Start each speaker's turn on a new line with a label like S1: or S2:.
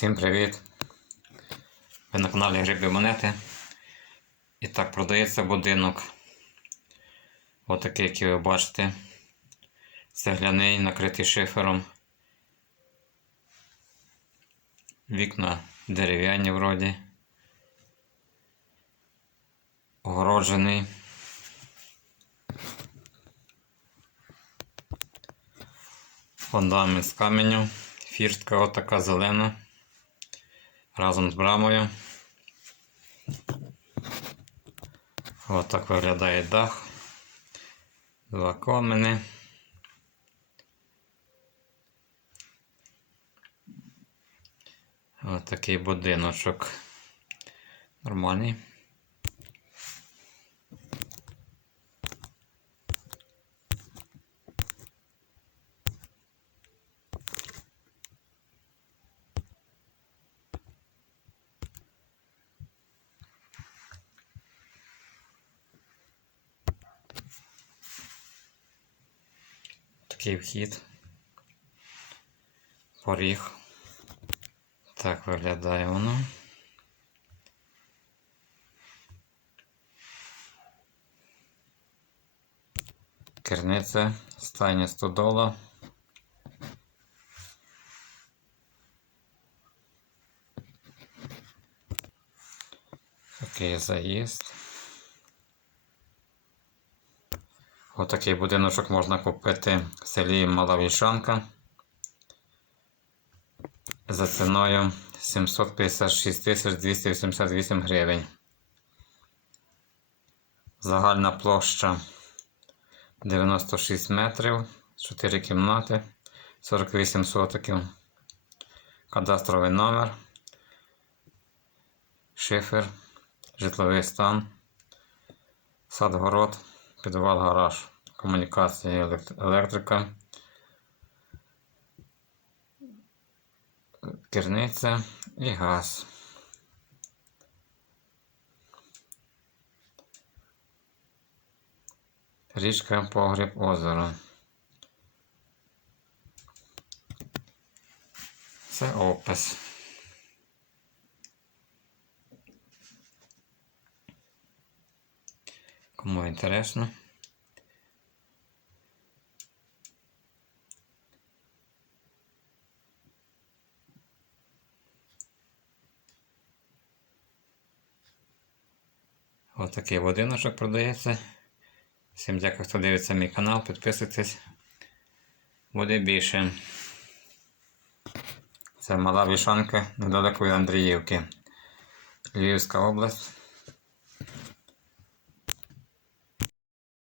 S1: Всім привіт! Ви на каналі Гриби Монети. І так, продається будинок. Отакий, який ви бачите. Цегляний, накритий шифером. Вікна дерев'яні вроді. Огороджений. Фундамент з каменю. Фіртка отака зелена. Разом з брамою. Ось так виглядає дах. Два комини. Ось такий будиночок. Нормальний. Такий вхід. Поріг. Так виглядає воно. Керниця, стайня стодола. Такий заїзд. Отакий будиночок можна купити в селі Мала Вільшанка за ціною 756 288 гривень. Загальна площа 96 метрів, 4 кімнати, 48 сотиків, кадастровий номер, шифер, житловий стан, сад-город, підвал гараж, комунікації, електрика. керниця і газ. Річка погріб озеро. Це опис. Кому інтересно. Ось такий будиночок продається. Всім дякую, хто дивиться мій канал. Підписуйтесь. Буде більше. Це мала вішанка недалеко від Андріївки. Львівська область.